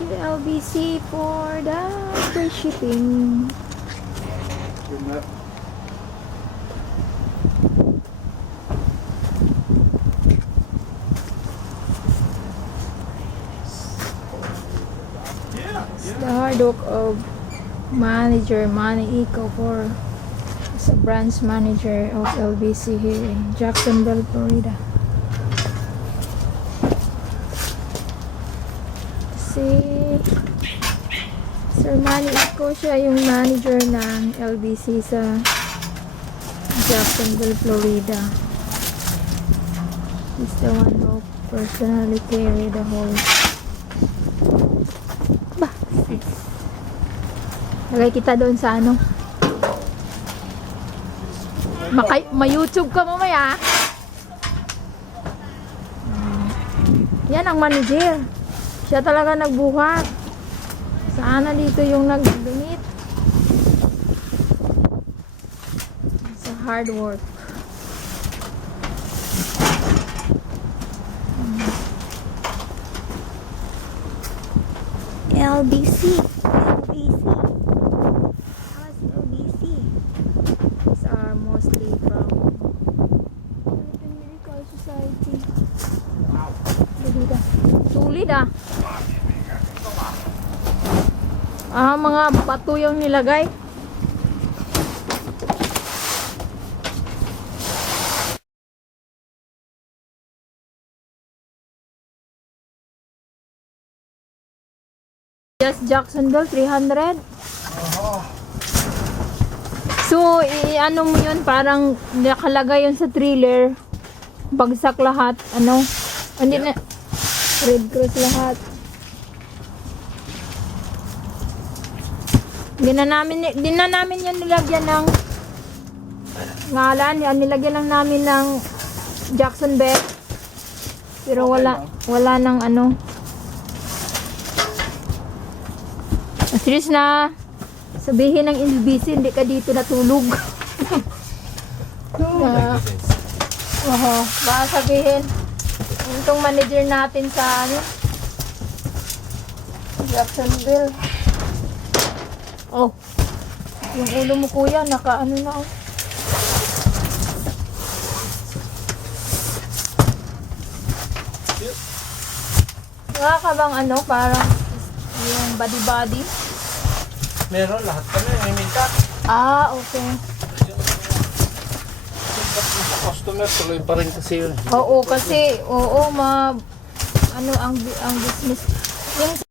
you LBC for the free shipping. It's the hard work of manager Manny Eco for as a branch manager of LBC here in Jacksonville, Florida. Si Sir Manny Eco, siya yung manager ng LBC sa Jacksonville, Florida. He's the one who personally carry the whole. Bah! Lagay kita doon sa ano. Ma-YouTube ka mamaya. Yan ang manager. Siya talaga nagbuhat. Sana dito yung nagdunit. It's a hard work. LBC. How's LBC? These are mostly from Philippine Medical Society. Sulit ah. Mga bato yung nilagay. Just Jacksonville 300. So, ano mo yun, parang nakalagay yun sa trailer. Bagsak lahat, ano? Hindi na Red Cross lahat. Di na namin yan nilagyan ng ngalan. Yan, nilagyan lang namin ng Jacksonville. Pero wala nang ano. Serious na sabihin ng LBC, hindi ka dito natulog. Baka sabihin itong manager natin sa ano, Jacksonville. Oh, yung ulo mo kuya, naka ano na oh. Wala ka bang ano, parang yung body? Meron, lahat kami, may minta. Okay. Sa customer, tuloy pa rin kasi yun. Oo, kasi, ano, ang business. Yung